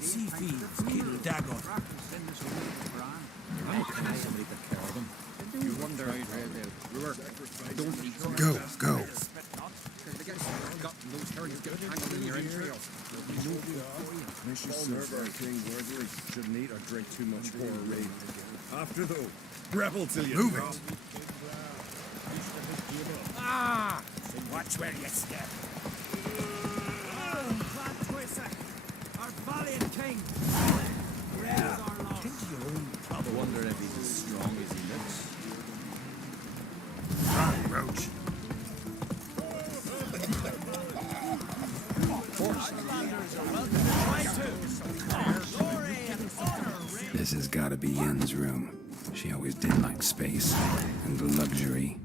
Sea thieves kill Dagon. Somebody could carry them. You wonder don't Go, go. the guys got those herrings get tangled in your entrails. Mission serve our king worthily. Shouldn't eat or drink too much for a raid. After though, rebel till you Move drop. it. Ah! Watch where you step. Our valiant king! Yeah. Think your own I wonder if he's as strong as he looks. Run, Roach. This has gotta be Yen's room. She always did like space and luxury.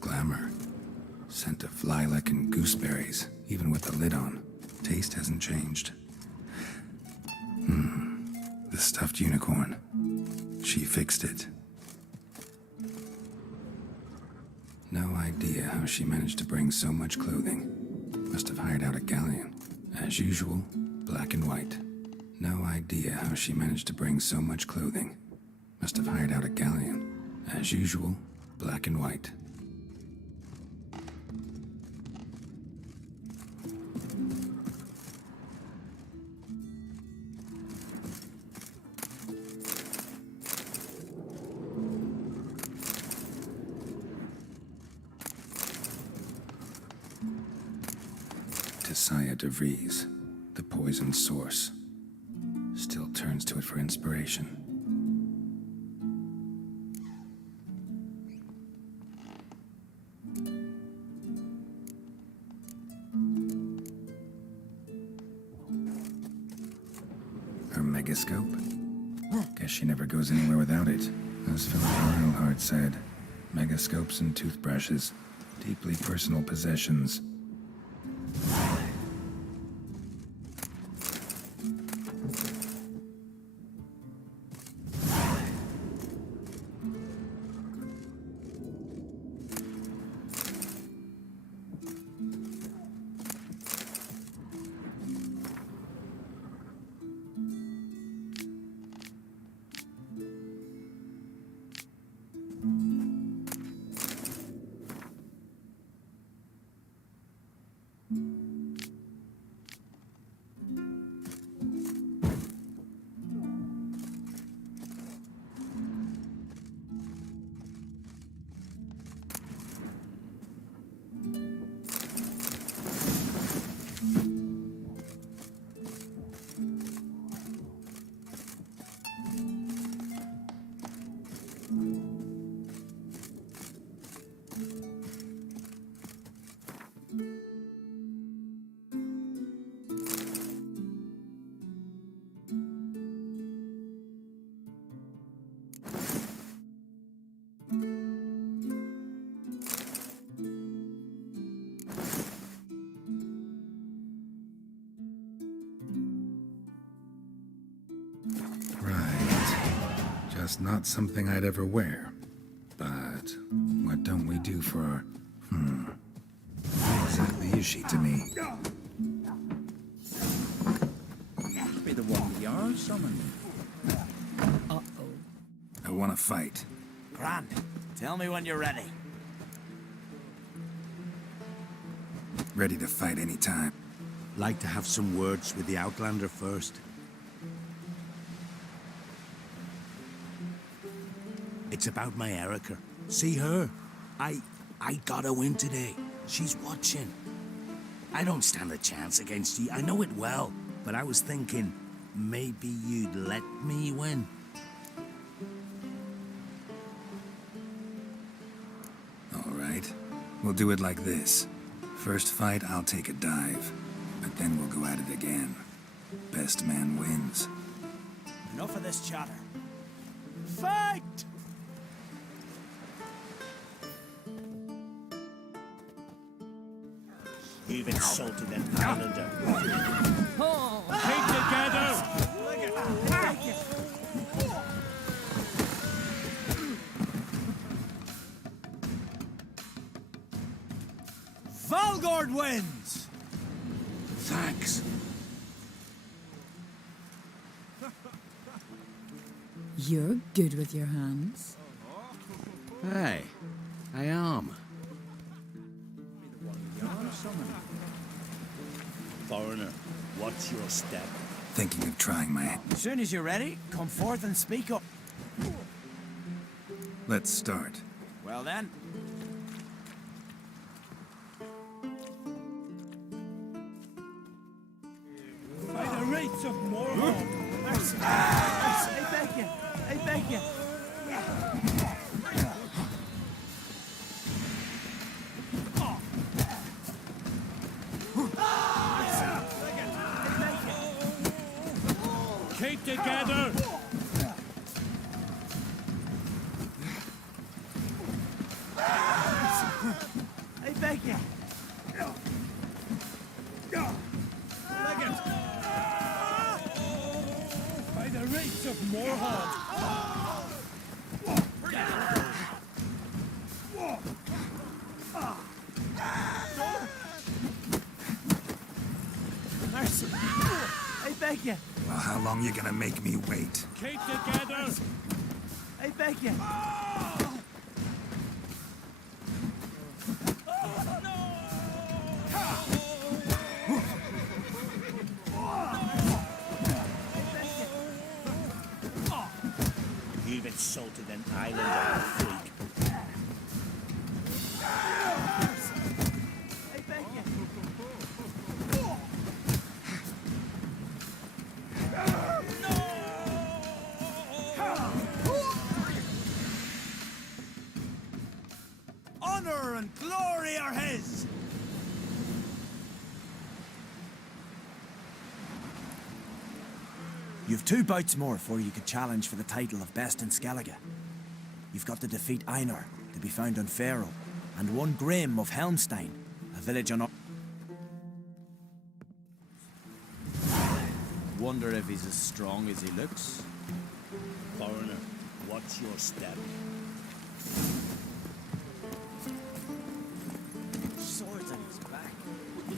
Glamour. Scent of lilac and gooseberries, even with the lid on. Taste hasn't changed. The stuffed unicorn. She fixed it. No idea how she managed to bring so much clothing. Must have hired out a galleon. As usual, black and white. No idea how she managed to bring so much clothing. Must have hired out a galleon. As usual, black and white. Saya DeVries, the poisoned source, still turns to it for inspiration. Her megascope? Guess she never goes anywhere without it. As Philip Eilhart said, megascopes and toothbrushes, deeply personal possessions. That's not something I'd ever wear. But what don't we do for our... What exactly is she to me? Be the one we are summoned. I want to fight. Grand. Tell me when you're ready. Ready to fight anytime. Like to have some words with the Outlander first. It's about my Erica. See her? I got her win today. She's watching. I don't stand a chance against you. I know it well. But I was thinking, maybe you'd let me win. All right. We'll do it like this. First fight, I'll take a dive. But then we'll go at it again. Best man wins. Enough of this chatter. Fight! You've insulted an Islander. Keep together! Valgord wins! Thanks. You're good with your hands. Hey, I am. Foreigner, what's your step? Thinking of trying my hand. As soon as you're ready, come forth and speak up. Let's start. Well then. By the rates of Mormon. I beg you. I beg you. Keep together. I beg you. By the rates of Morhog. Mercy. I beg you. Well, how long you gonna make me wait? Keep together. I beg you. You've insulted an Islander, freak. I beg you. Honor and glory are his! You've 2 bouts more before you could challenge for the title of Best in Skellige. You've got to defeat Einar, to be found on Faroe, and 1 Grim of Helmstein, a village on... Wonder if he's as strong as he looks. Foreigner, what's your step? Swords on his back.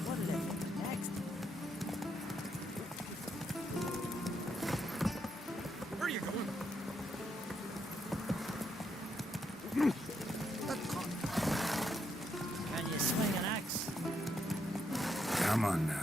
What did I do next? Where are you going? Can you swing an axe? Come on now.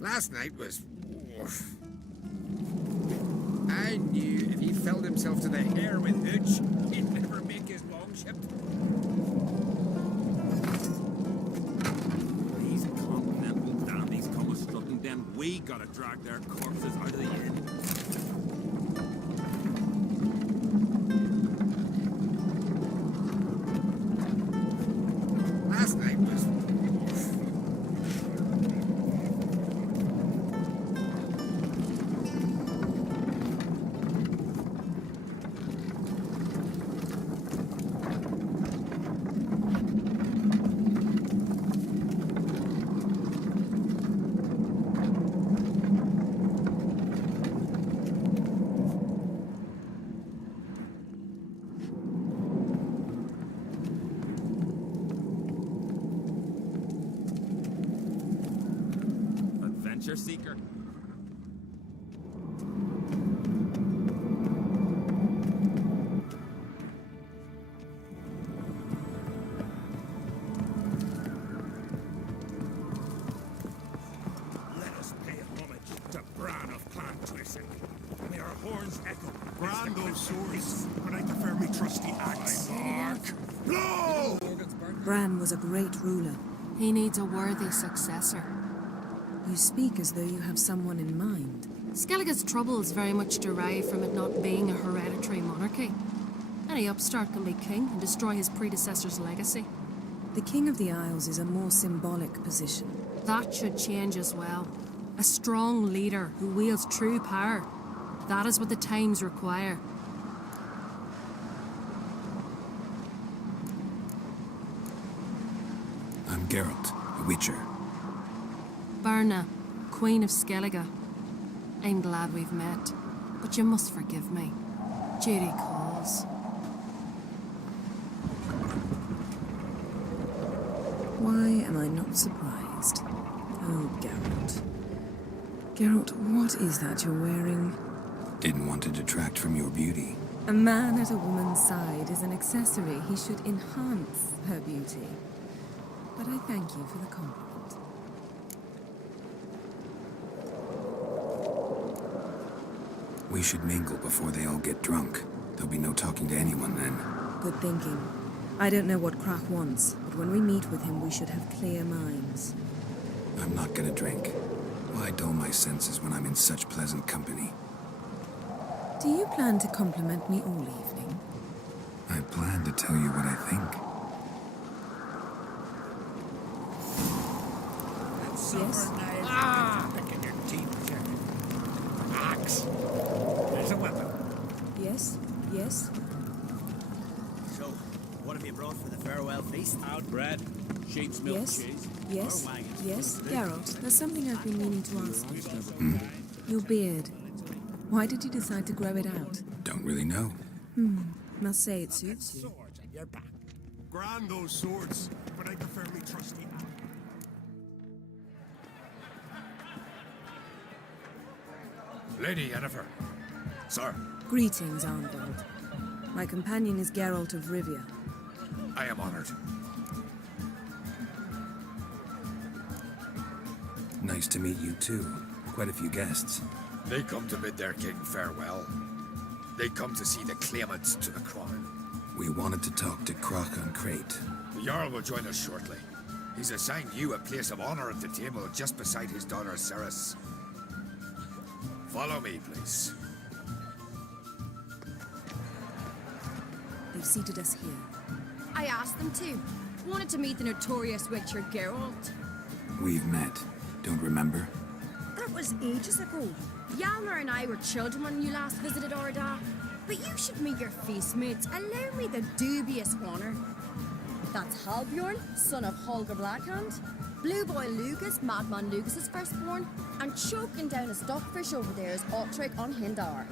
Last night was... oof. I knew if he filled himself to the hair with hooch, he'd never make his longship. These continental dandies come a strutting, then we gotta drag their corpses out of the inn. Last night was... Adventure seeker. Let us pay homage to Bran of Clan Twisson. May our horns echo. Brand those swords, but I prefer me trusty axe. Mark! Blow! Bran was a great ruler. He needs a worthy successor. You speak as though you have someone in mind. Skellige's troubles very much derive from it not being a hereditary monarchy. Any upstart can be king and destroy his predecessor's legacy. The King of the Isles is a more symbolic position. That should change as well. A strong leader who wields true power. That is what the times require. I'm Geralt, a Witcher. Berna, Queen of Skellige. I'm glad we've met, but you must forgive me. Duty calls. Why am I not surprised? Oh, Geralt. Geralt, what is that you're wearing? Didn't want to detract from your beauty. A man at a woman's side is an accessory. He should enhance her beauty. But I thank you for the compliment. We should mingle before they all get drunk. There'll be no talking to anyone then. Good thinking. I don't know what Krach wants, but when we meet with him, we should have clear minds. I'm not gonna drink. Why dull my senses when I'm in such pleasant company? Do you plan to compliment me all evening? I plan to tell you what I think. Yes? Picking your teeth, Jack. Axe. There's a weapon. Yes? Yes? So, what have you brought for the farewell feast? Out bread, sheep's milk Yes? cheese. Yes? Yes? Geralt, there's something I've been meaning to ask you. Your beard. Why did you decide to grow it out? Don't really know. Must say it suits you. Swords at your back. Grand those swords, but I prefer me trusty axe. Lady Yennefer. Sir, Greetings, Arnvald. My companion is Geralt of Rivia. I am honored. Nice to meet you too. Quite a few guests. They come to bid their king farewell. They come to see the claimants to the crown. We wanted to talk to Krach on Crate. The Jarl will join us shortly. He's assigned you a place of honor at the table just beside his daughter Ceres. Follow me, please. They've seated us here. I asked them to. Wanted to meet the notorious Witcher Geralt. We've met. Don't remember? That was ages ago. Hjalmar and I were children when you last visited Orda. But you should meet your feast mates. Allow me the dubious honor. That's Halbjorn, son of Holger Blackhand. Blue Boy Lucas, Madman Lucas's firstborn. And choking down a stockfish over there is Ottric on Hindar.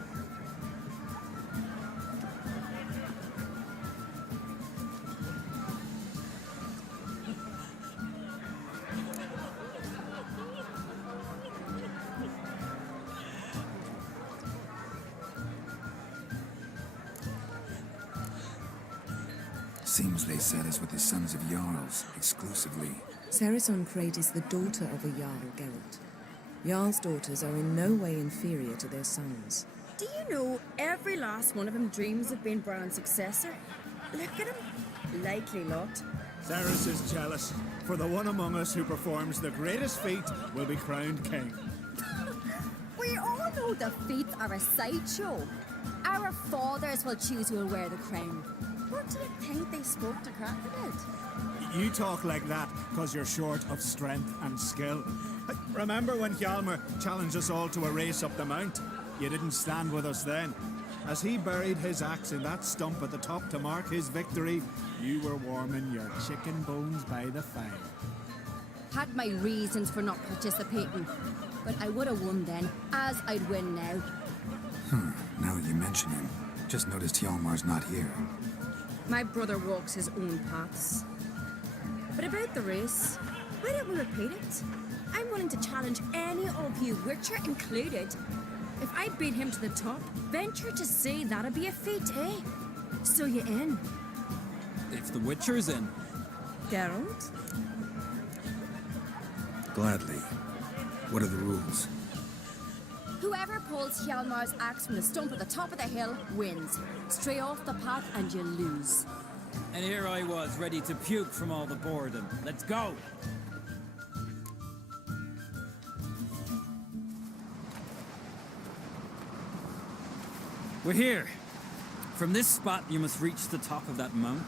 Seems they set us with the sons of Jarls, exclusively. Ceres on Crate is the daughter of a Jarl, Geralt. Jarl's daughters are in no way inferior to their sons. Do you know every last one of them dreams of being Bran's successor? Look at him. Likely lot. Ceres is jealous, for the one among us who performs the greatest feat will be crowned king. We all know the feats are a sideshow. Our fathers will choose who will wear the crown. What do you think they spoke to Crack about? You talk like that because you're short of strength and skill. Remember when Hjalmar challenged us all to a race up the mount? You didn't stand with us then. As he buried his axe in that stump at the top to mark his victory, you were warming your chicken bones by the fire. Had my reasons for not participating, but I would have won then, as I'd win now. Now that you mention him, just noticed Hjalmar's not here. My brother walks his own paths. But about the race, why don't we repeat it? I'm willing to challenge any of you, Witcher included. If I beat him to the top, venture to say that'd be a feat, eh? So you in? If the Witcher's in. Geralt? Gladly. What are the rules? Whoever pulls Hjalmar's axe from the stump at the top of the hill wins. Stray off the path and you lose. And here I was, ready to puke from all the boredom. Let's go! We're here. From this spot, you must reach the top of that mount.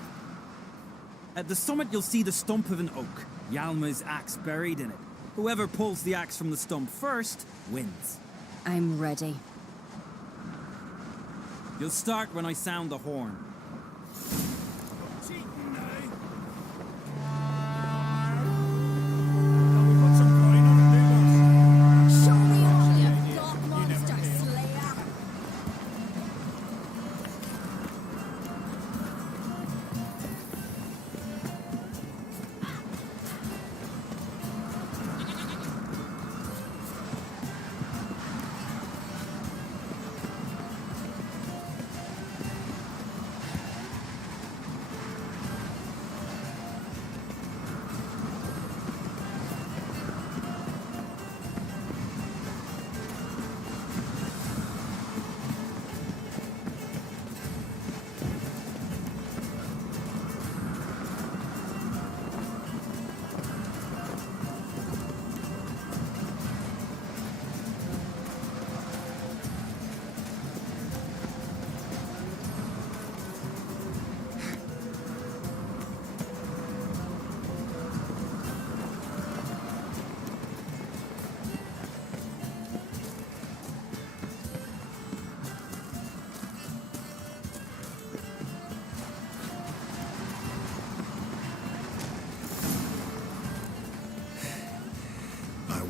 At the summit, you'll see the stump of an oak, Hjalmar's axe buried in it. Whoever pulls the axe from the stump first wins. I'm ready. You'll start when I sound the horn. Show me all you got, monster slayer!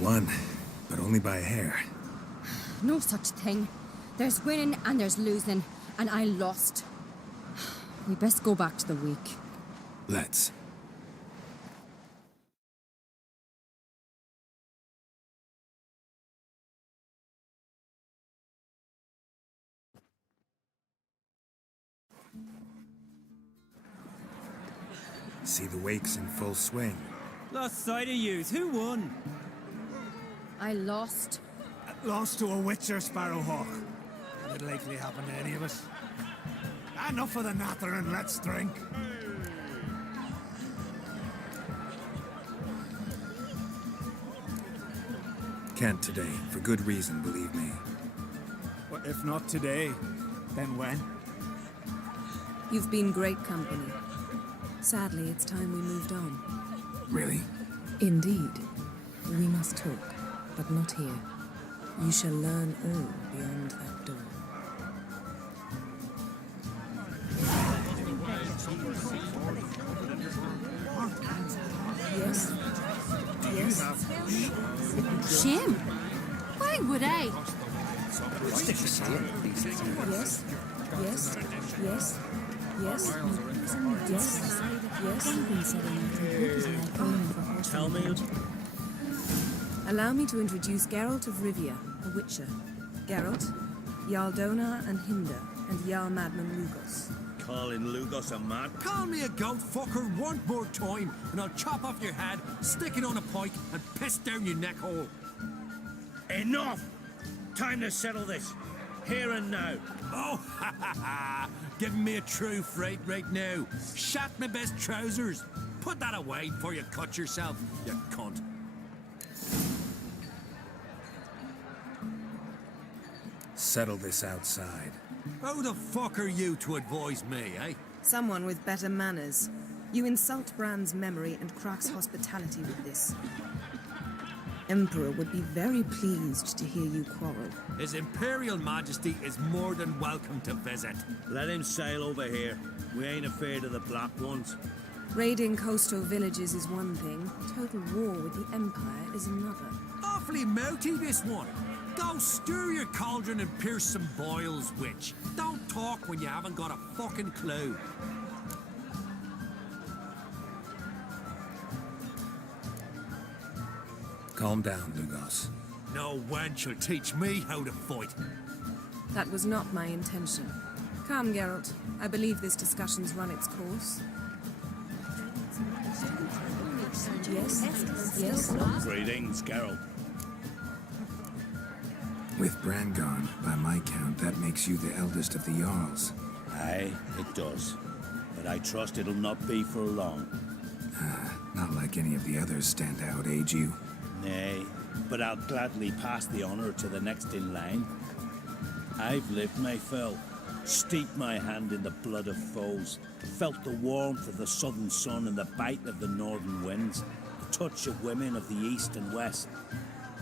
Won, but only by a hair. No such thing. There's winning and there's losing, and I lost. We best go back to the week. Let's. See the wakes in full swing. Lost sight of yous. Who won? I lost. Lost to a Witcher, Sparrowhawk. Could it likely happen to any of us? Enough of the nattering, let's drink. Can't today, for good reason, believe me. Well, if not today, then when? You've been great company. Sadly, it's time we moved on. Really? Indeed. We must talk, but not here. You shall learn all beyond that door. Yes? Yes? Shame. Why would I? Yes? Yes? Yes? Yes? Yes? Yes? Tell me. Allow me to introduce Geralt of Rivia, a Witcher. Geralt, Jarl Dona and Hinder, and Jarl Madman Lugos. Calling Lugos a mad. Call me a goat fucker one more time, and I'll chop off your head, stick it on a pike, and piss down your neck hole. Enough! Time to settle this. Here and now. Oh, ha ha ha! Giving me a true fright right now. Shat my best trousers. Put that away before you cut yourself, you cunt. Settle this outside. Who the fuck are you to advise me, eh? Someone with better manners. You insult Bran's memory and Crach's hospitality with this. Emperor would be very pleased to hear you quarrel. His Imperial Majesty is more than welcome to visit. Let him sail over here. We ain't afraid of the black ones. Raiding coastal villages is one thing. Total war with the Empire is another. Awfully mouty, this one. Go stir your cauldron and pierce some boils, witch. Don't talk when you haven't got a fucking clue. Calm down, Lugos. No wench will teach me how to fight. That was not my intention. Come, Geralt. I believe this discussion's run its course. Yes? Greetings, Geralt. With Bran gone, by my count, that makes you the eldest of the Jarls. Aye, it does. But I trust it'll not be for long. Not like any of the others stand out, age you. Nay, but I'll gladly pass the honor to the next in line. I've lived my fill, steeped my hand in the blood of foes, felt the warmth of the southern sun and the bite of the northern winds, the touch of women of the east and west.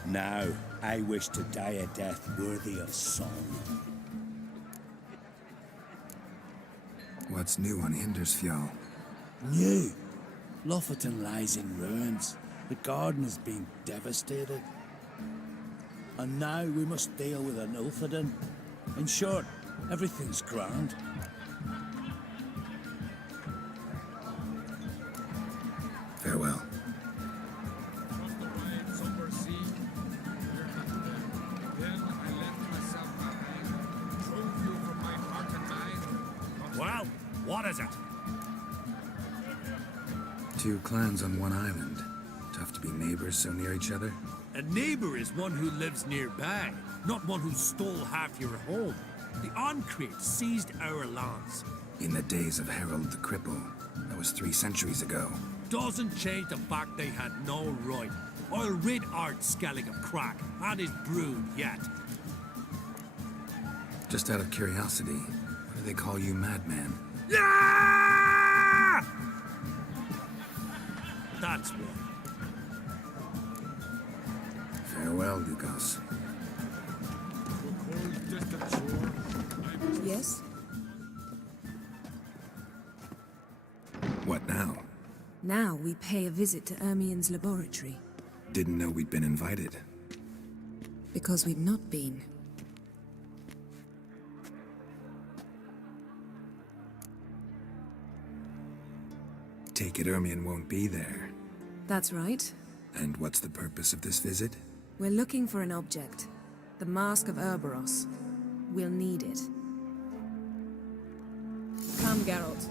Now, I wish to die a death worthy of song. What's new on Hindersfjall? New? Lofferton lies in ruins. The garden has been devastated. And now we must deal with an Ulfheden. In short, everything's grand. Farewell. Well, what is it? Two clans on one island. Tough to be neighbors so near each other. A neighbour is one who lives nearby, not one who stole half your home. The Oncrate seized our lands. In the days of Harold the Cripple. That was 3 centuries ago. Doesn't change the fact they had no right. I'll rid Art Skellig of Crach and his brood yet. Just out of curiosity, why do they call you Madman? Yeah! That's why. Farewell, Lugos. Yes? What now? Now we pay a visit to Ermien's laboratory. Didn't know we'd been invited. Because we've not been. Take it Ermien won't be there. That's right. And what's the purpose of this visit? We're looking for an object. The Mask of Urboros. We'll need it. Come, Geralt.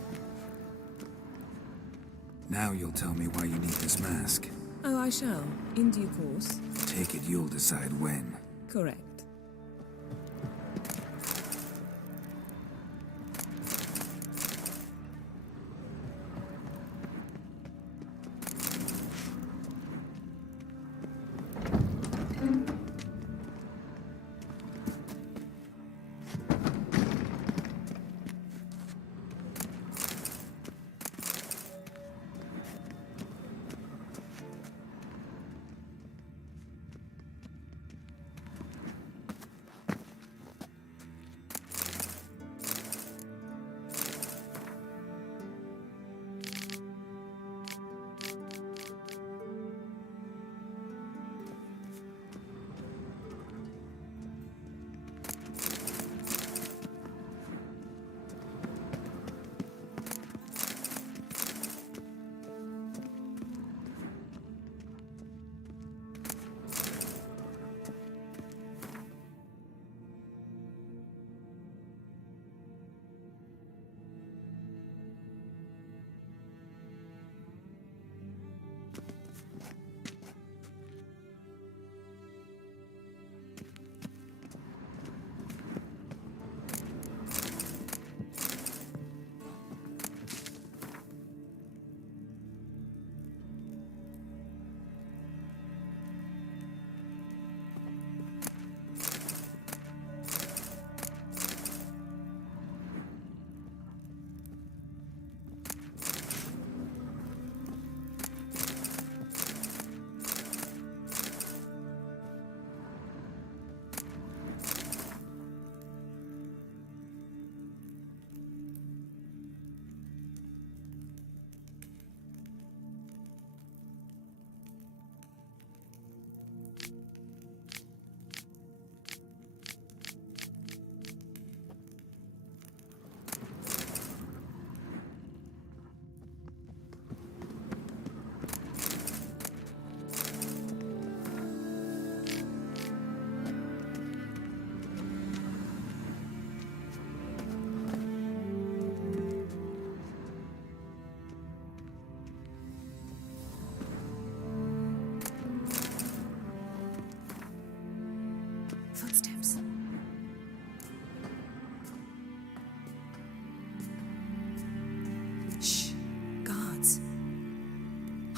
Now you'll tell me why you need this mask. Oh, I shall. In due course. Take it you'll decide when. Correct.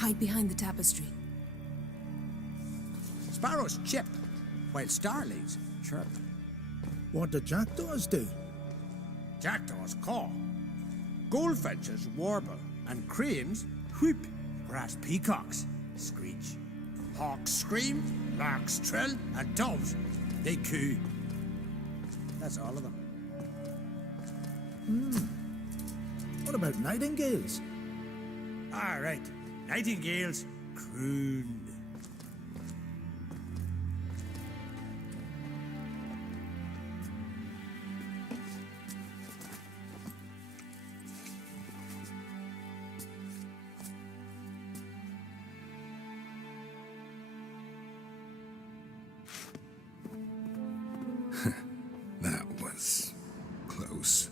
Hide behind the tapestry. Sparrows chip, while starlings chirp. What do jackdaws do? Jackdaws caw. Goldfinches warble, and cranes whoop, whereas peacocks screech. Hawks scream, larks trill, and doves, they coo. That's all of them. What about nightingales? All right, nightingales croon. That was close.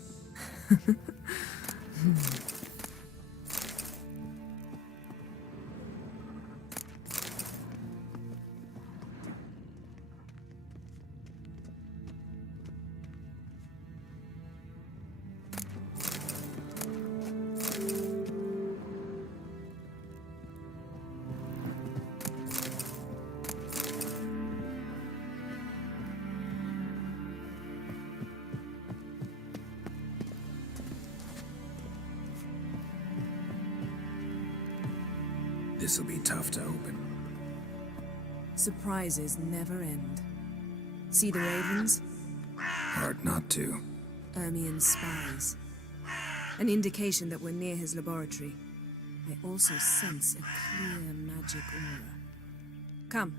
This'll be tough to open. Surprises never end. See the ravens? Hard not to. Ermien's spies. An indication that we're near his laboratory. I also sense a clear magic aura. Come,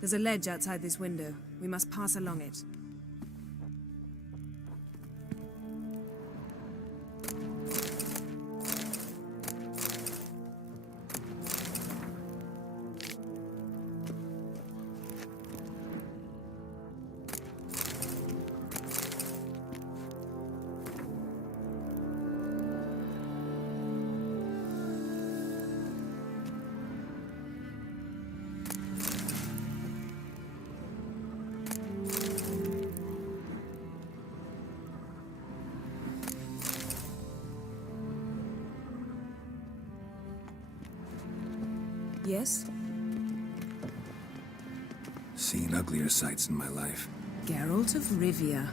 there's a ledge outside this window. We must pass along it. Yes? Seen uglier sights in my life. Geralt of Rivia,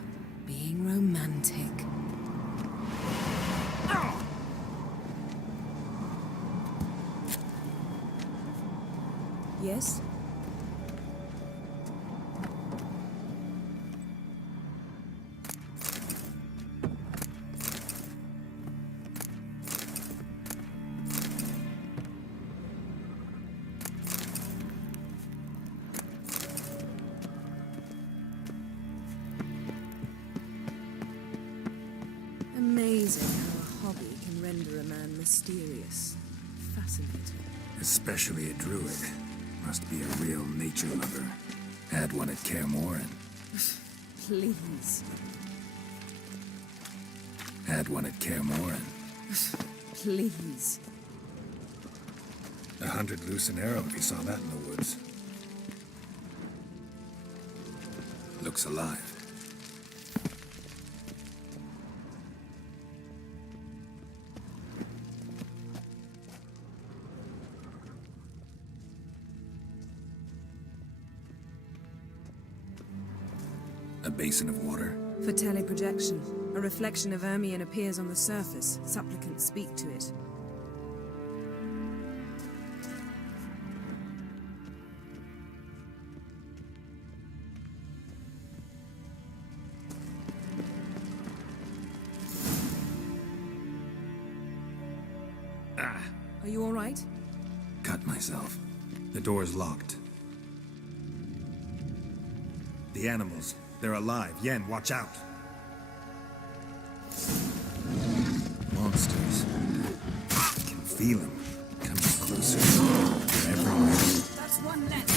being romantic. Yes? Amazing how a hobby can render a man mysterious. Fascinating. Especially a druid. Must be a real nature lover. Had one at Kaer Morhen. Please. Had one at Kaer Morhen. Please. 100 loose an arrow if you saw that in the woods. Looks alive. A basin of water? For teleprojection. A reflection of Ermien appears on the surface. Supplicants speak to it. Are you all right? Cut myself. The door's locked. The animals. They're alive. Yen, watch out. Monsters. I can feel them. Coming closer. They're everywhere. That's one less.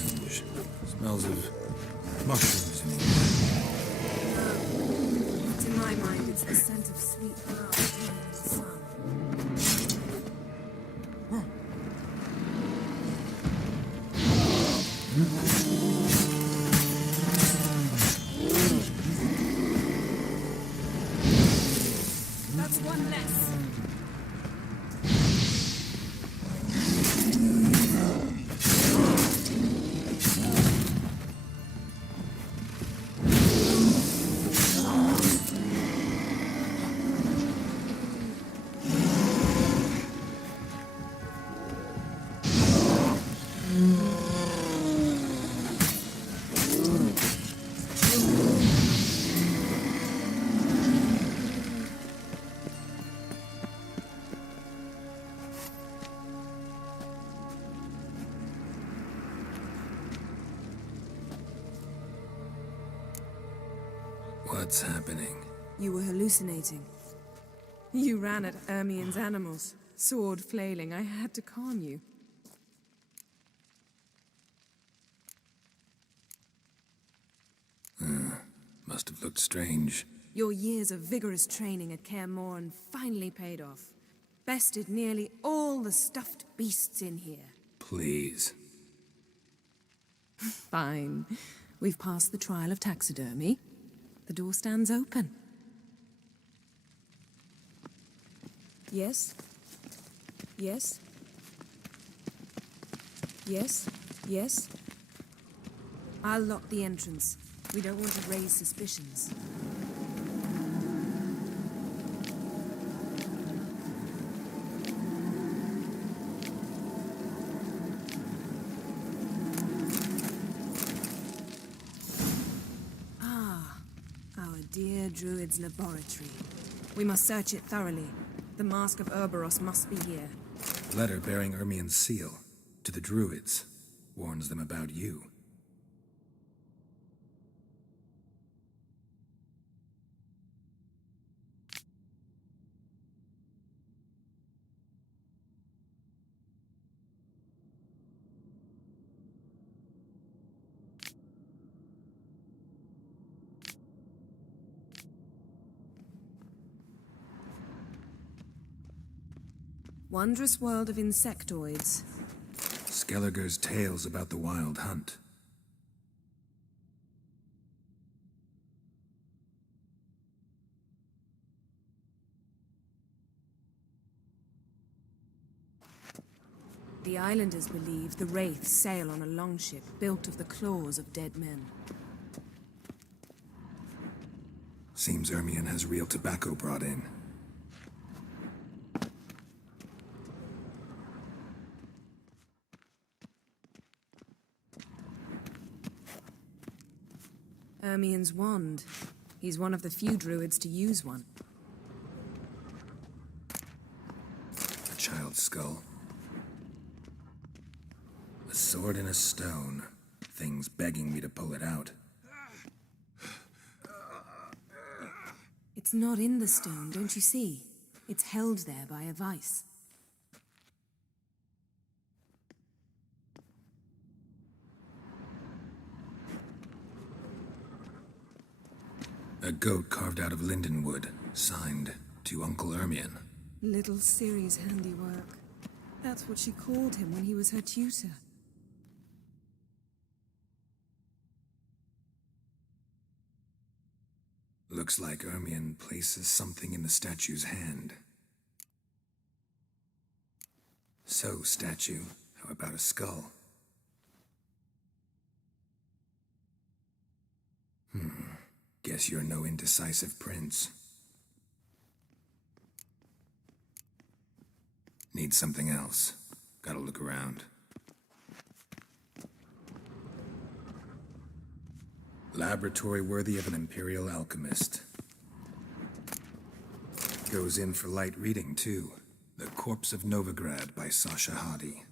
Strange. Smells of mushrooms in here. To my mind, it's the scent of sweet grass in the sun. one less. What's happening? You were hallucinating. You ran at Ermien's animals, sword flailing. I had to calm you. Must have looked strange. Your years of vigorous training at Kaer Morhen finally paid off. Bested nearly all the stuffed beasts in here. Please. Fine. We've passed the trial of taxidermy. The door stands open. Yes? Yes? Yes? Yes? I'll lock the entrance. We don't want to raise suspicions. Dear Druid's laboratory. We must search it thoroughly. The Mask of Urboros must be here. Letter bearing Ermien's seal to the Druids. Warns them about you. Wondrous world of insectoids. Skelliger's tales about the wild hunt. The islanders believe the Wraiths sail on a longship built of the claws of dead men. Seems Ermien has real tobacco brought in. Ermien's wand. He's one of the few druids to use one. A child's skull. A sword and a stone. Things begging me to pull it out. It's not in the stone, don't you see? It's held there by a vice. A goat carved out of linden wood, signed to Uncle Ermien. Little Ciri's handiwork. That's what she called him when he was her tutor. Looks like Ermien places something in the statue's hand. So, statue, how about a skull? Guess you're no indecisive prince. Need something else. Gotta look around. Laboratory worthy of an imperial alchemist. Goes in for light reading, too. The Corpse of Novigrad by Sasha Hadi.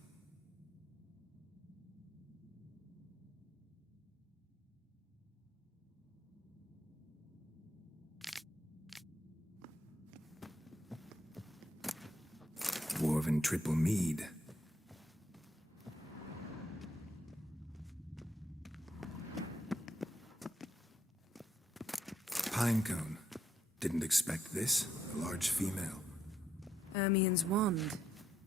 Dwarven triple mead. Pinecone. Didn't expect this. A large female. Ermien's wand.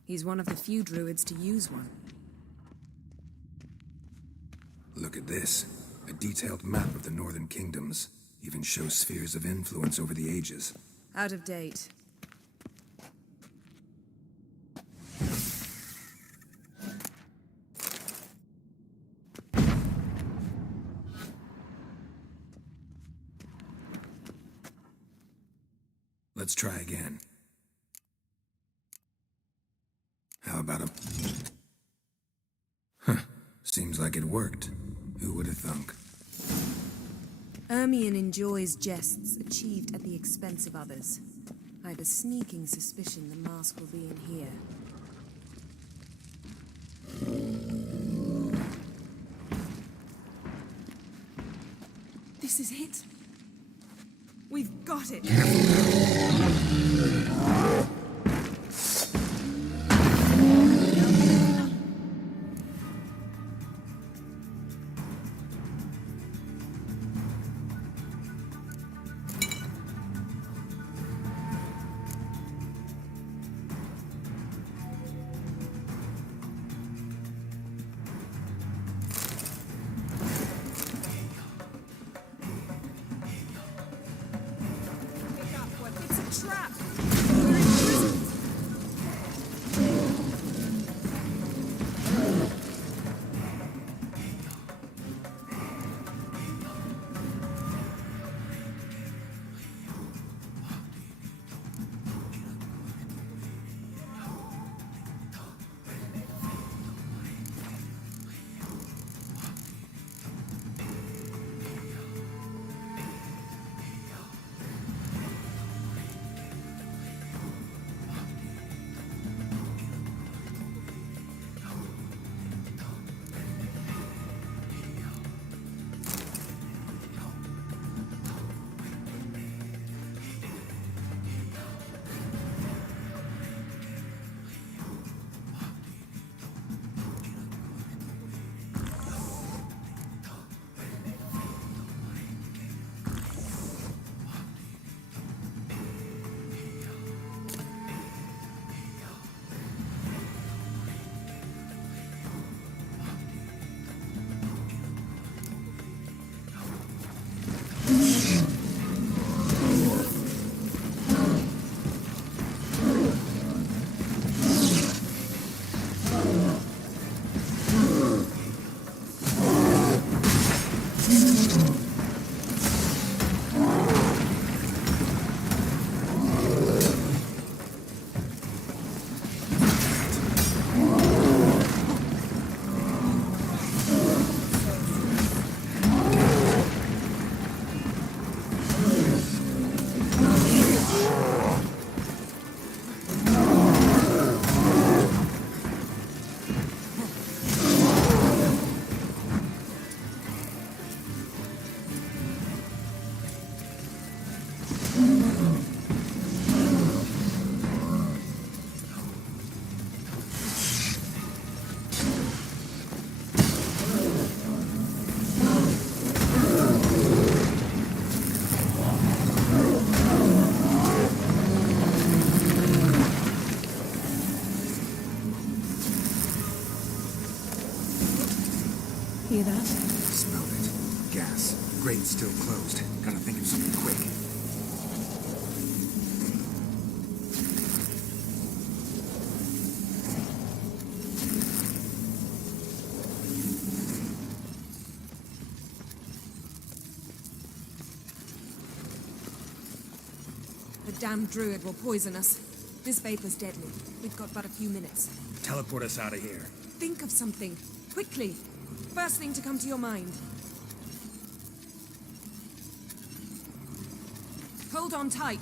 He's one of the few druids to use one. Look at this. A detailed map of the northern kingdoms. Even shows spheres of influence over the ages. Out of date. Let's try again. How about a... Huh. Seems like it worked. Who would have thunk? Ermion enjoys jests achieved at the expense of others. I have a sneaking suspicion the mask will be in here. This is it. We've got it. It's a trap. We're imprisoned. Hear that? Smelled it. Gas. Grate's still closed. Gotta think of something quick. The damned druid will poison us. This vapor's deadly. We've got but a few minutes. Teleport us out of here. Think of something. Quickly. First thing to come to your mind. Hold on tight.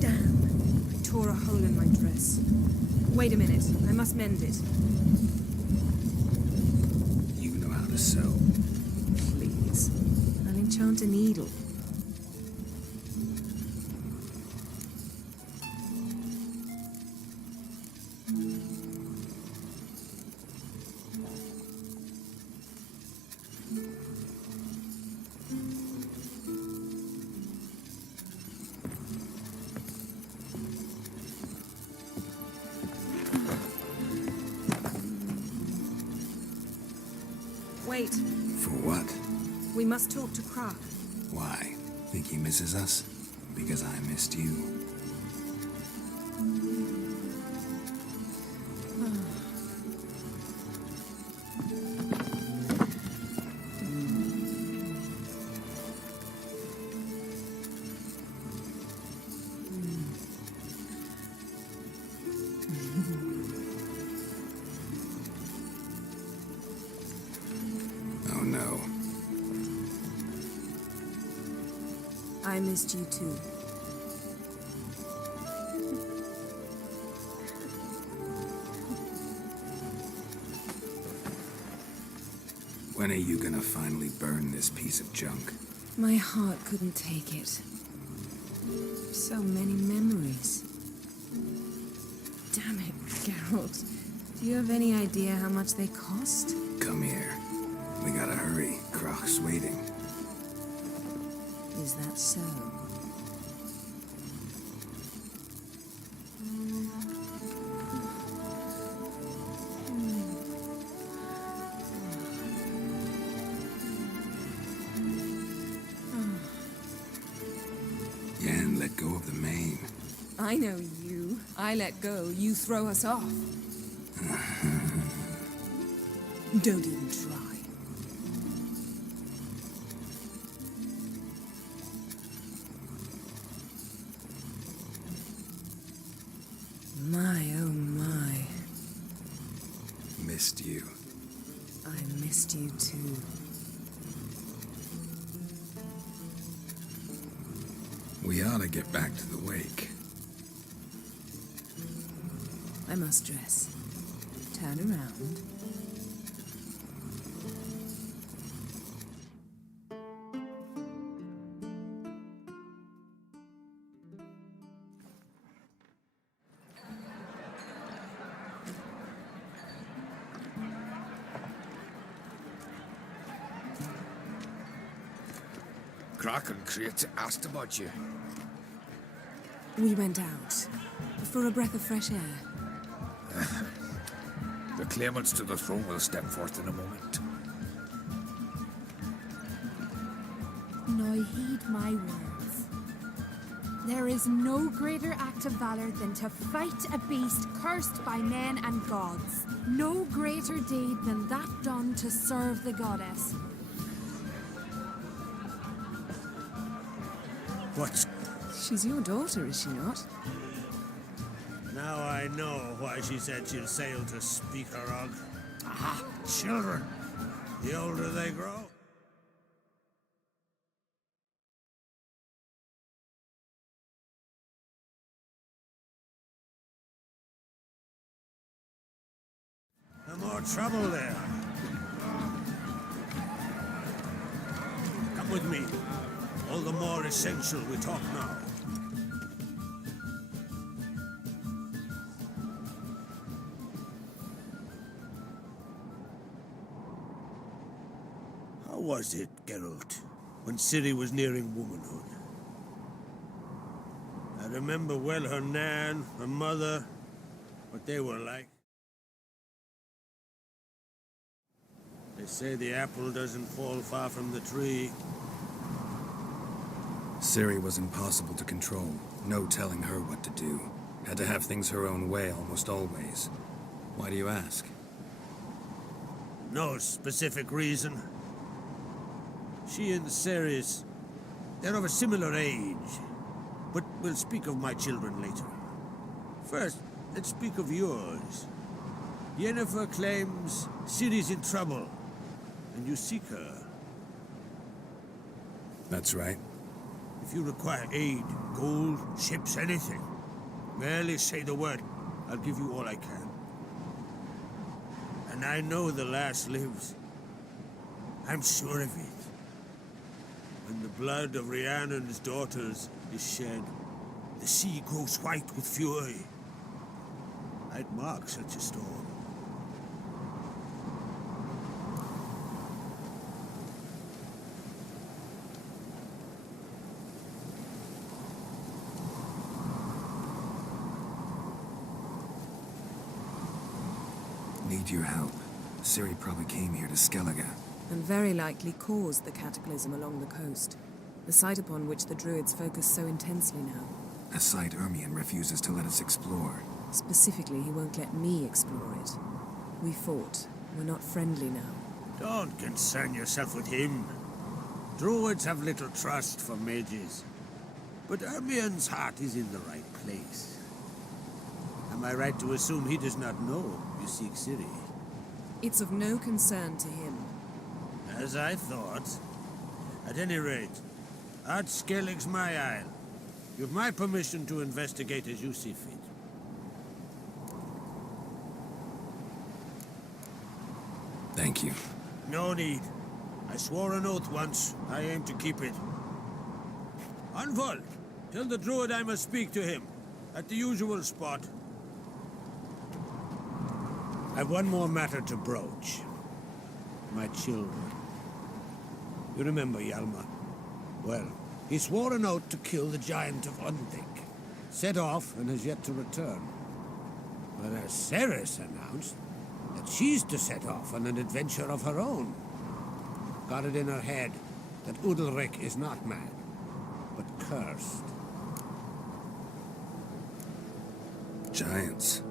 Damn. I tore a hole in my dress. Wait a minute. I must mend it. You know how to sew. Please. I'll enchant a needle. Wait. For what? We must talk to Krak. Why? Think he misses us? Because I missed you. Oh no. I missed you too. When are you gonna finally burn this piece of junk? My heart couldn't take it. So many memories. Damn it, Geralt. Do you have any idea how much they cost? Come here. We gotta hurry. Croc's waiting. Is that so? Yen, let go of the mane. I know you. I let go, you throw us off. Don't even try. My, oh my. Missed you. I missed you too. We ought to get back to the wake. I must dress. Turn around. Croc and Crate asked about you. We went out for a breath of fresh air. The claimants to the throne will step forth in a moment. Now heed my words. There is no greater act of valor than to fight a beast cursed by men and gods. No greater deed than that done to serve the goddess. What's... She's your daughter, is she not? Now I know why she said she'll sail to Speakerog. Aha! Children! The older they grow... the more trouble there. Come with me. All the more essential we talk now. How was it, Geralt, when Ciri was nearing womanhood? I remember well her nan, her mother, what they were like. They say the apple doesn't fall far from the tree. Ciri was impossible to control. No telling her what to do. Had to have things her own way almost always. Why do you ask? No specific reason. She and Ceres, they're of a similar age. But we'll speak of my children later. First, let's speak of yours. Yennefer claims Ciri's in trouble, and you seek her. That's right. If you require aid, gold, ships, anything, merely say the word. I'll give you all I can. And I know the lass lives. I'm sure of it. When the blood of Rhiannon's daughters is shed, the sea grows white with fury. I'd mark such a storm. Need your help. Ciri probably came here to Skellige. And very likely caused the cataclysm along the coast. The site upon which the Druids focus so intensely now. A site Ermion refuses to let us explore. Specifically, he won't let me explore it. We fought. We're not friendly now. Don't concern yourself with him. Druids have little trust for mages. But Ermion's heart is in the right place. Am I right to assume he does not know you seek Ciri? It's of no concern to him. As I thought. At any rate, Ard Skellig's my isle. You've my permission to investigate as you see fit. Thank you. No need. I swore an oath once. I aim to keep it. Anvol, tell the Druid I must speak to him. At the usual spot. I've one more matter to broach. My children. You remember Hjalmar? Well, he swore an oath to kill the Giant of Undvik. Set off and has yet to return. Whereas Ceres announced that she's to set off on an adventure of her own. Got it in her head that Udalric is not mad, but cursed. Giants.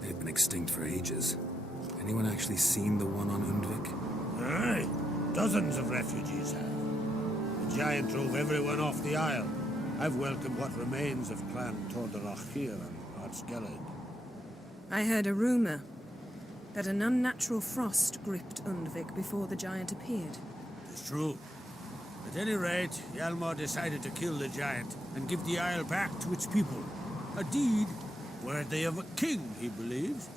They've been extinct for ages. Anyone actually seen the one on Undvik? Aye. Dozens of refugees have. The giant drove everyone off the Isle. I've welcomed what remains of Clan Tordarach here on Ard Skellig. I heard a rumor that an unnatural frost gripped Undvik before the giant appeared. It's true. At any rate, Hjalmar decided to kill the giant and give the Isle back to its people. A deed worthy of a king, he believes.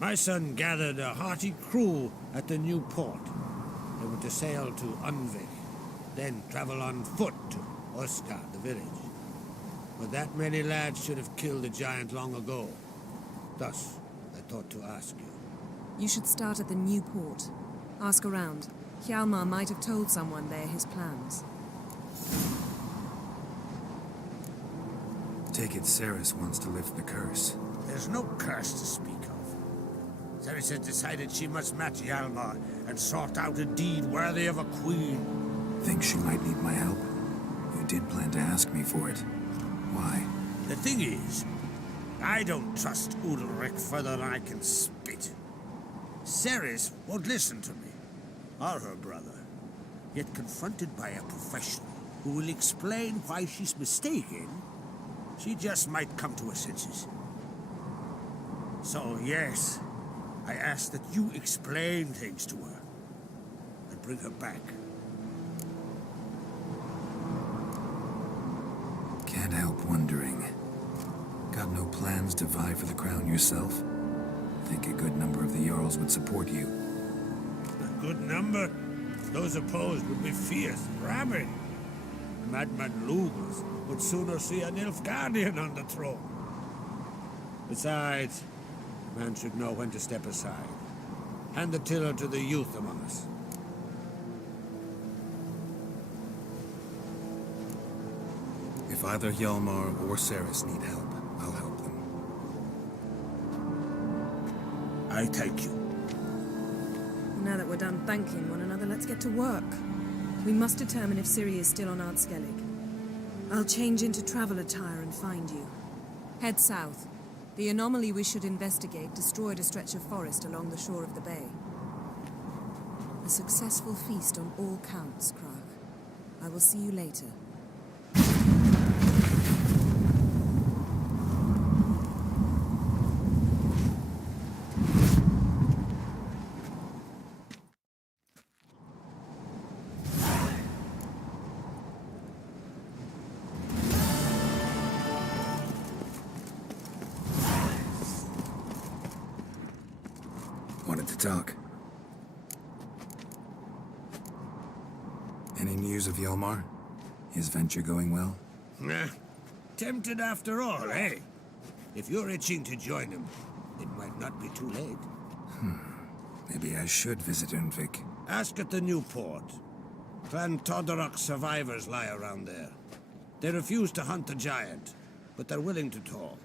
My son gathered a hearty crew at the new port. They were to sail to Undvik, then travel on foot to Oskar, the village. But that many lads should have killed the giant long ago. Thus, I thought to ask you. You should start at the new port. Ask around. Hjalmar might have told someone there his plans. Take it Ceres wants to lift the curse. There's no curse to speak of. Ceres has decided she must match Hjalmar and sort out a deed worthy of a queen. Think she might need my help? You did plan to ask me for it. Why? The thing is, I don't trust Udalric further than I can spit. Ceres won't listen to me, or her brother. Yet confronted by a professional who will explain why she's mistaken, she just might come to her senses. So yes, I ask that you explain things to her and bring her back. Can't help wondering. Got no plans to vie for the crown yourself? Think a good number of the Jarls would support you. A good number? Those opposed would be fierce, rabid. Madman Lugos would sooner see an Nilfgaardian on the throne. Besides, a man should know when to step aside. Hand the tiller to the youth among us. If either Hjalmar or Ceres need help, I'll help them. I thank you. Now that we're done thanking one another, let's get to work. We must determine if Ciri is still on Ard Skellig. I'll change into travel attire and find you. Head south. The anomaly we should investigate destroyed a stretch of forest along the shore of the bay. A successful feast on all counts, Krag. I will see you later. Wanted to talk. Any news of Hjalmar? His venture going well? Nah. Tempted after all, eh? If you're itching to join him, it might not be too late. Maybe I should visit Undvik. Ask at the new port. Clan Tordarach survivors lie around there. They refuse to hunt the giant, but they're willing to talk.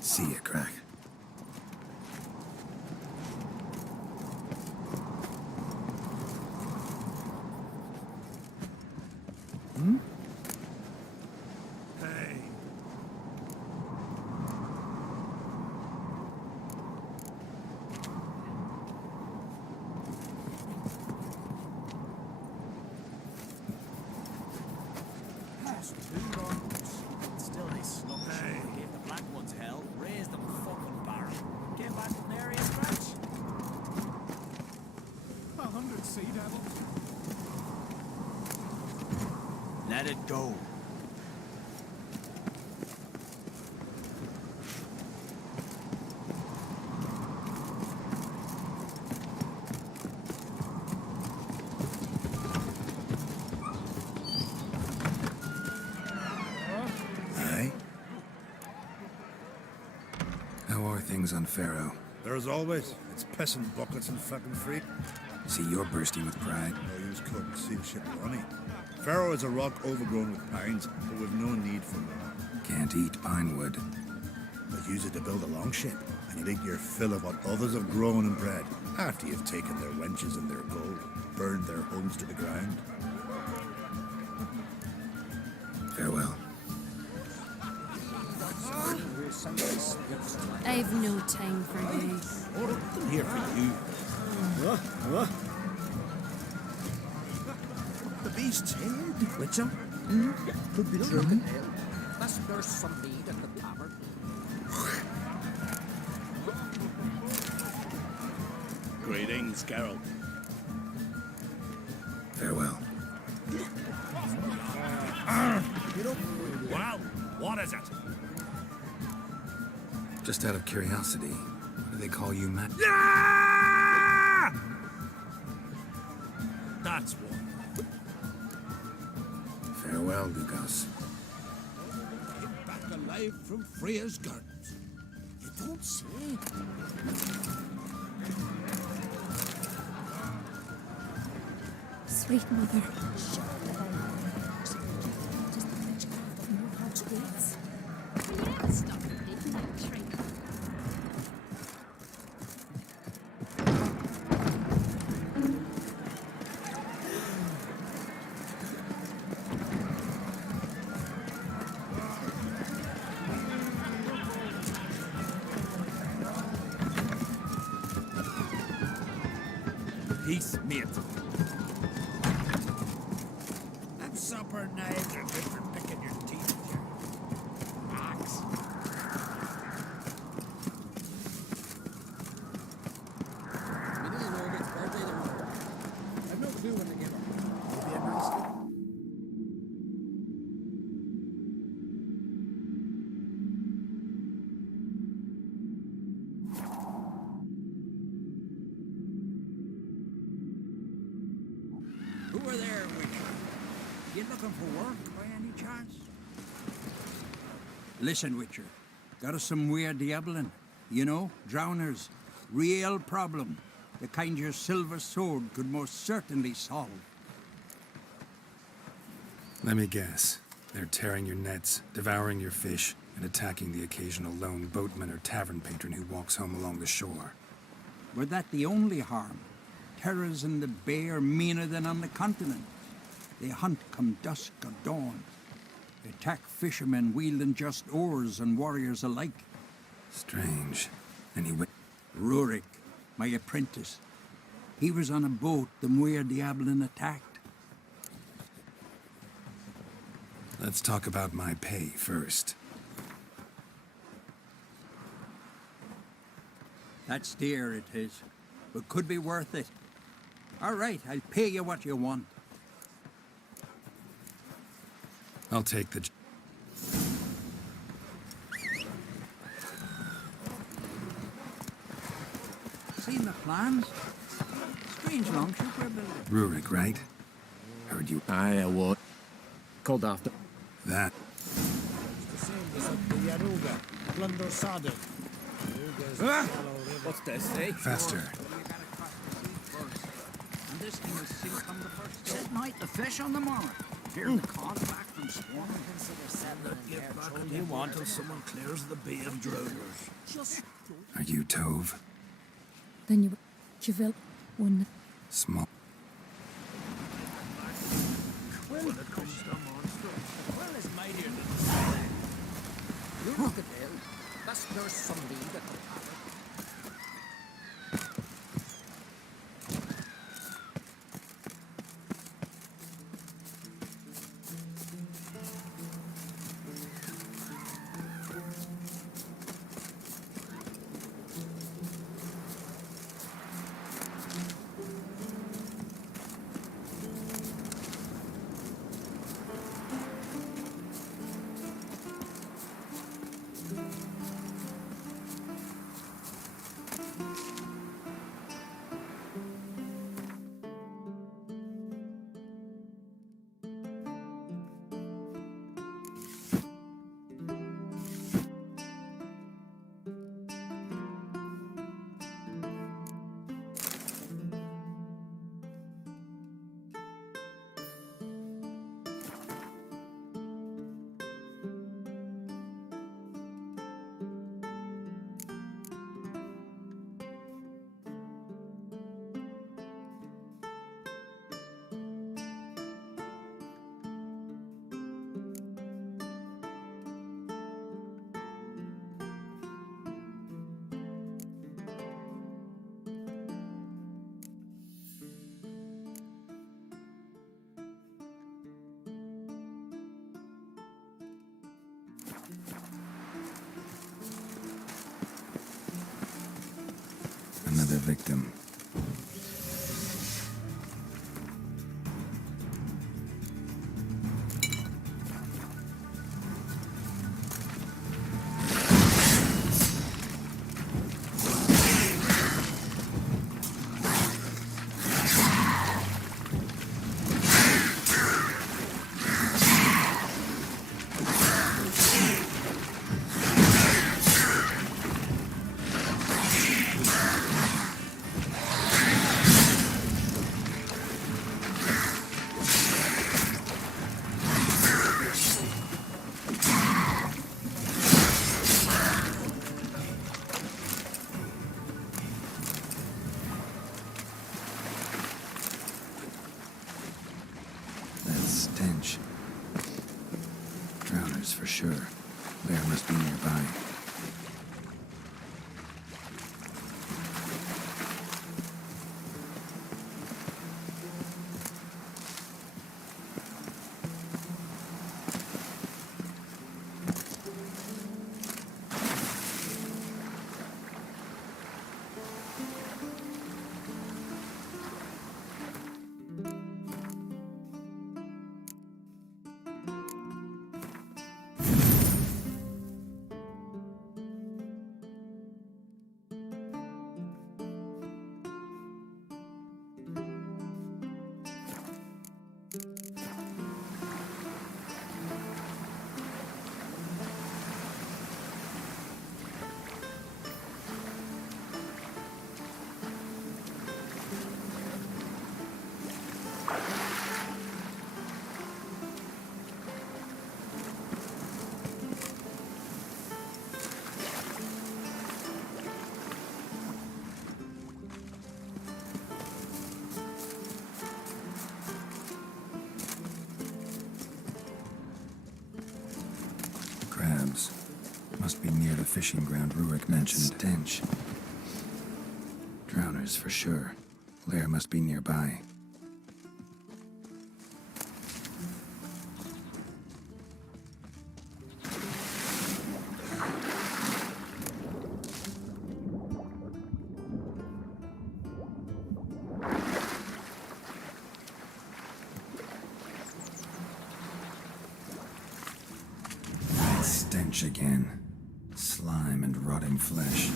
See ya, Krag. sea devil. Let it go. Aye? How are things on Pharaoh? There as always. It's pissing buckets and fucking freak. See, you're bursting with pride. No use couldn't see shit running. Pharaoh is a rock overgrown with pines, but we've no need for more. Can't eat pine wood. But use it to build a longship, and you'll eat your fill of what others have grown and bred, after you've taken their wenches and their gold, burned their homes to the ground. Farewell. I've no time for you. I'm here for you. What? The beast's head. With some? Could be German? Must nurse some need at the tavern. Greetings, Carol. Farewell. Well, what is it? Just out of curiosity, what do they call you, Matt? That's one. Farewell, Lukas. Get back alive from Freya's gardens. You don't say. Sweet mother. Peace, mate. Them supper knives are good for picking your teeth with your axe. We didn't know which birthday they were. I've no clue when they give them. Maybe a nice Who are there, Witcher? You looking for work by any chance? Listen, Witcher. Got us some weird diabling. You know, drowners. Real problem. The kind your silver sword could most certainly solve. Let me guess. They're tearing your nets, devouring your fish, and attacking the occasional lone boatman or tavern patron who walks home along the shore. Were that the only harm? Terrors in the bay are meaner than on the continent. They hunt come dusk or dawn. They attack fishermen wielding just oars and warriors alike. Strange. Anyway. Rurik, my apprentice. He was on a boat the Muir Diablin attacked. Let's talk about my pay first. That's dear, it is. But could be worth it. All right, I'll pay you what you want. I'll take the... Seen the plans? Strange longship we're building. Rurik, right? Heard you... Aye, I would. Called after. That... The same as at the Yaruga, Plunder Sade. What's this, eh? Faster. And this thing will sink on the first. Set night the fish on the morrow. Hear the cod back from swarming. Get back if you want till someone clears the bay of drowners. Are you Tove? Then you will one. Small... When it comes to monster, well is mightier than the You look at them. Must nurse some need at the tavern. victim. Stench. Drowners for sure. Lair must be nearby. Crabs. Must be near the fishing ground Rurik mentioned. Stench. Drowners for sure. Lair must be nearby. Stench again. Slime and rotting flesh.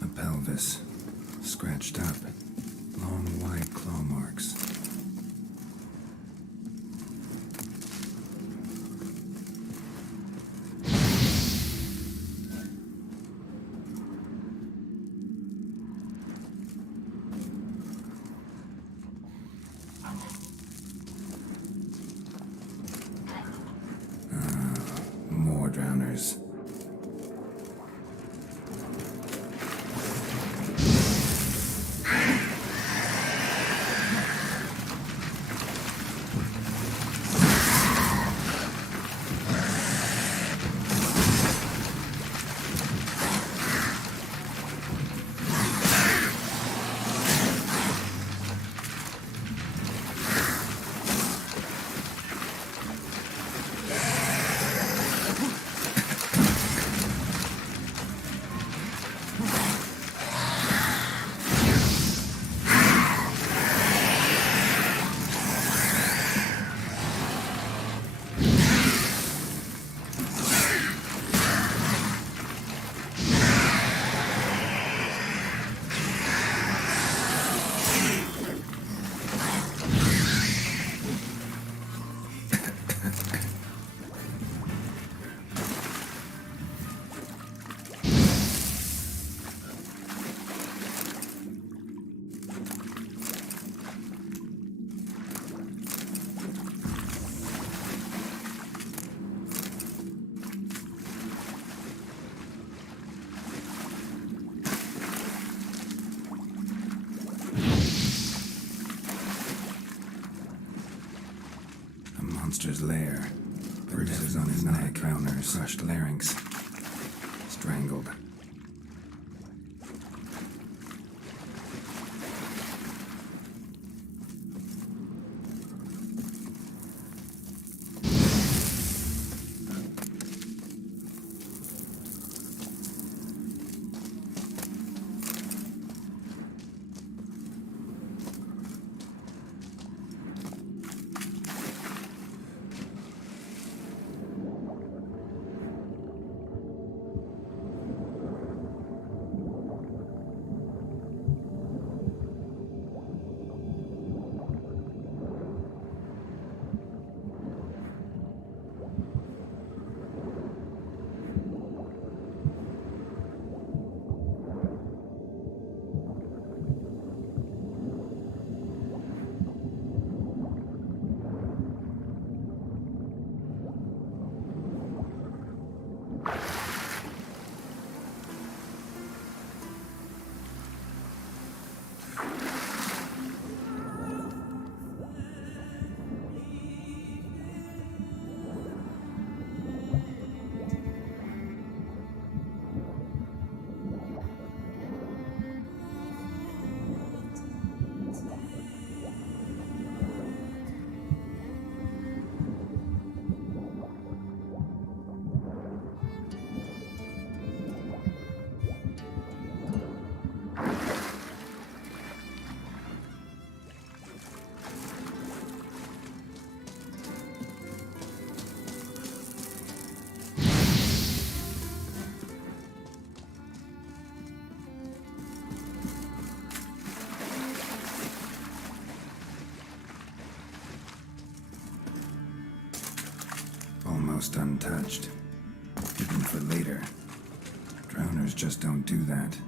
A pelvis. Scratched up. Long, wide claw marks. More drowners. Monster's lair. Bruises on his neck, drowners, crushed larynx, strangled. Almost untouched. Hidden for later. Drowners just don't do that.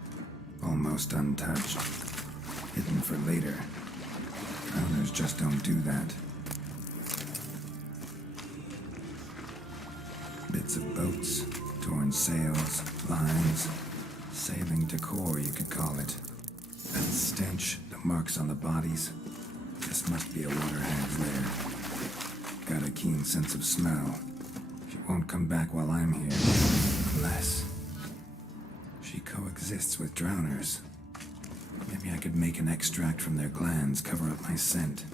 Almost untouched. Hidden for later. Drowners just don't do that. Bits of boats, torn sails, lines, sailing decor, you could call it. That stench, the marks on the bodies. This must be a water hag's lair. Got a keen sense of smell. She won't come back while I'm here. Unless she coexists with drowners. Maybe I could make an extract from their glands, cover up my scent.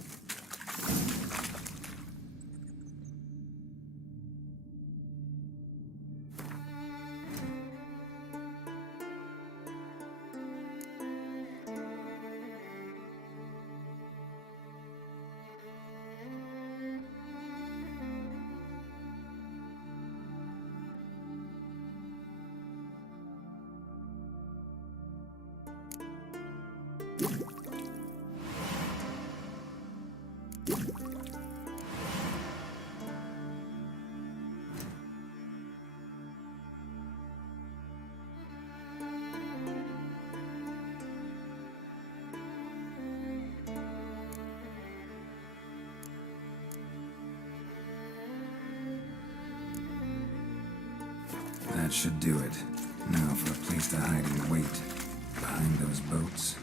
That should do it. Now for a place to hide and wait. Behind those boats.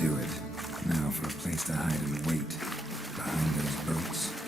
do it. Now for a place to hide and wait. Behind those boats.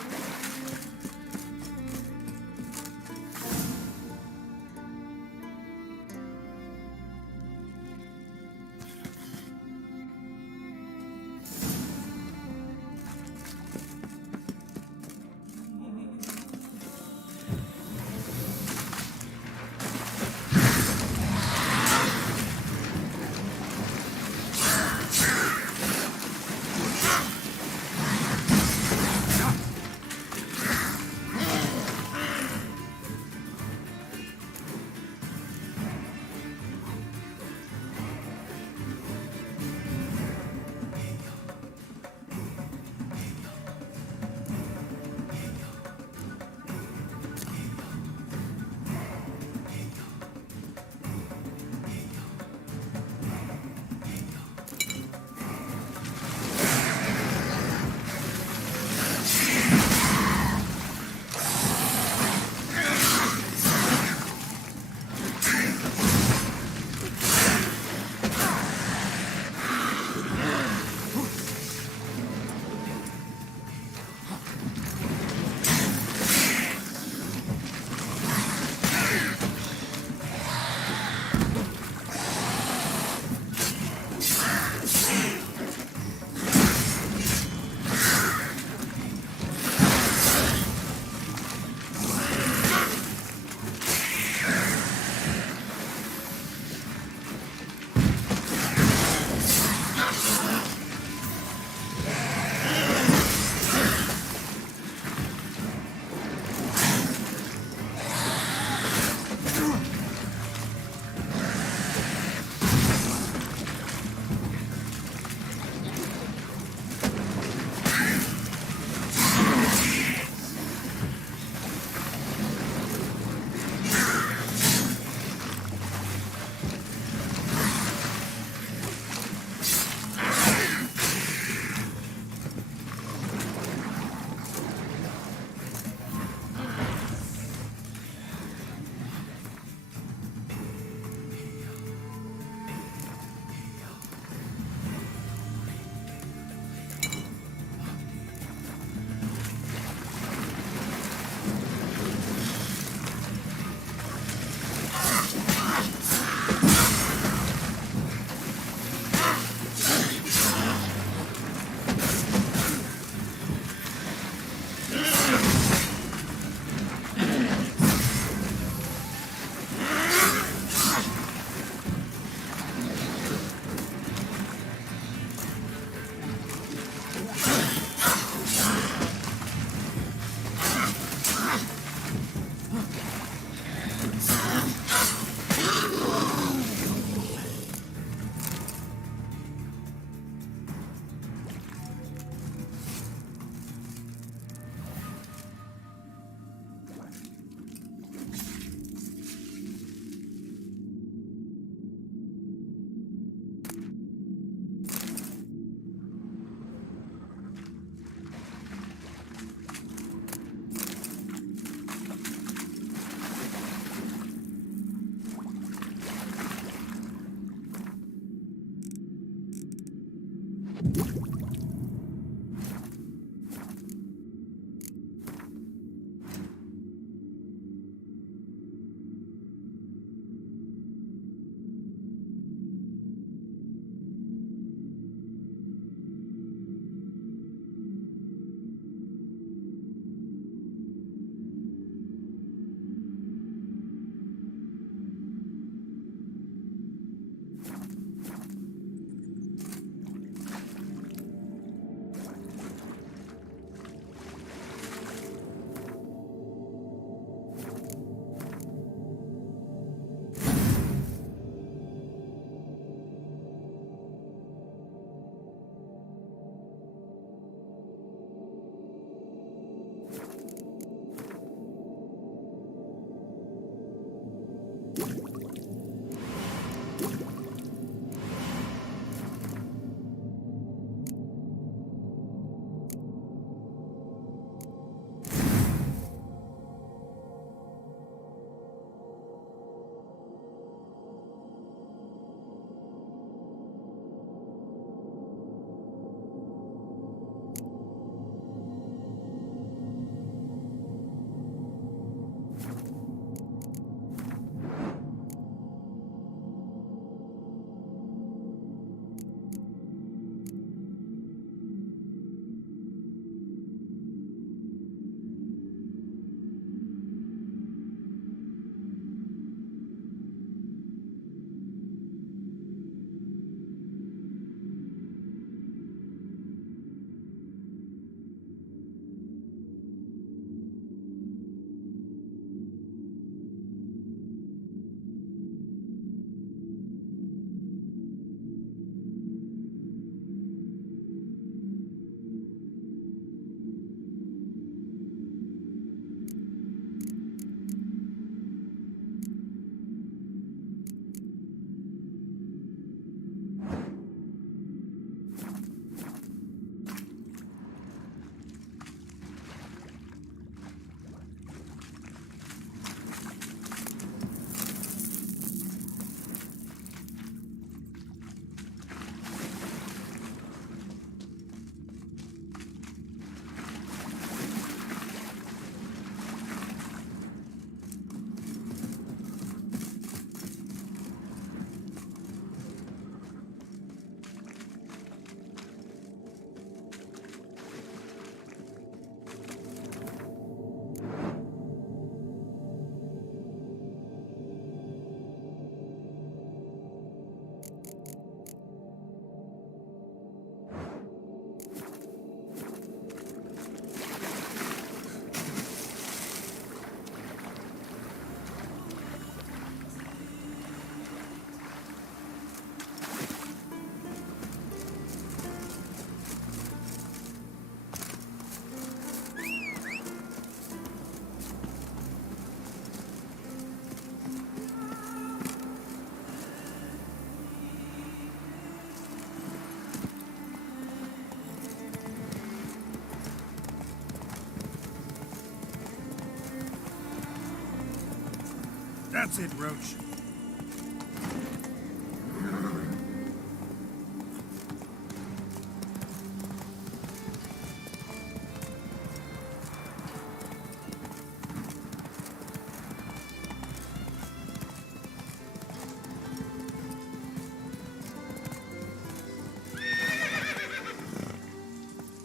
That's it, Roach.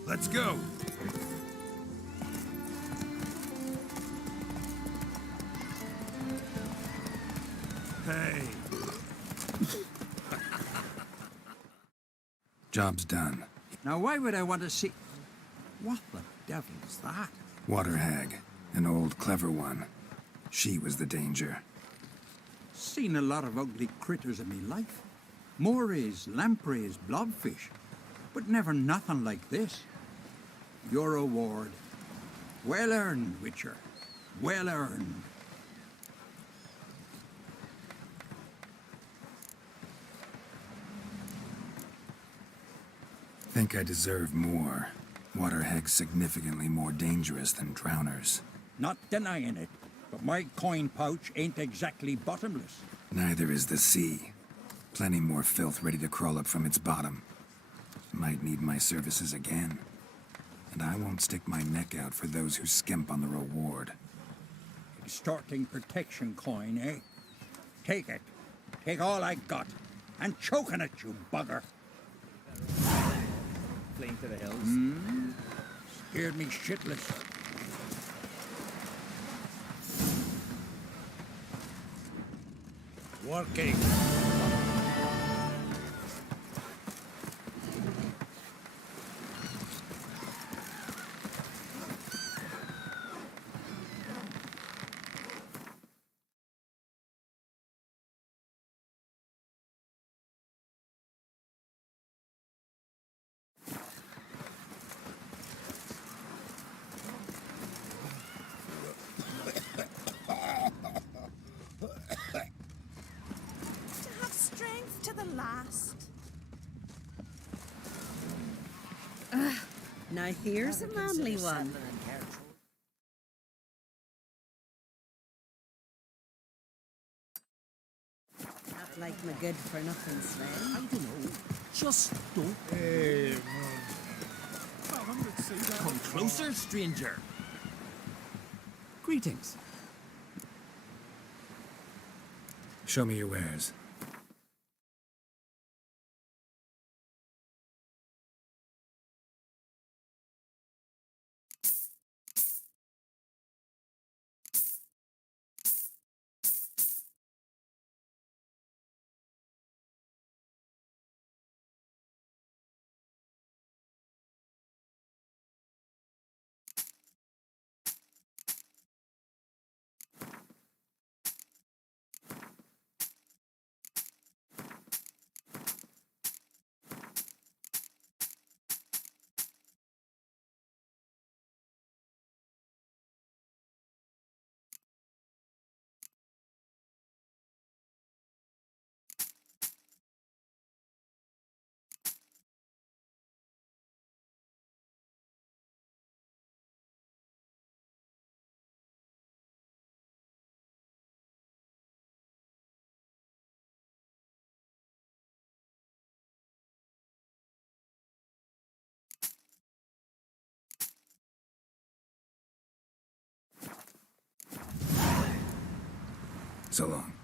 Let's go. Hey. Job's done. Now, why would I want to see... What the devil's that? Water hag. An old, clever one. She was the danger. Seen a lot of ugly critters in me life. Morays, lampreys, blobfish. But never nothing like this. Your reward. Well earned, Witcher. Well earned. Think I deserve more. Water hag's significantly more dangerous than drowners. Not denying it, but my coin pouch ain't exactly bottomless. Neither is the sea. Plenty more filth ready to crawl up from its bottom. Might need my services again. And I won't stick my neck out for those who skimp on the reward. Extorting protection coin, eh? Take it. Take all I got. And choking it, you bugger. Fleeing to the hills. Scared me shitless. Working. To have strength to the last. Now here's a manly one. Not like my good for nothing, Sven. I don't know. Just don't. Hey, Come closer, stranger. Greetings. Show me your wares. So long.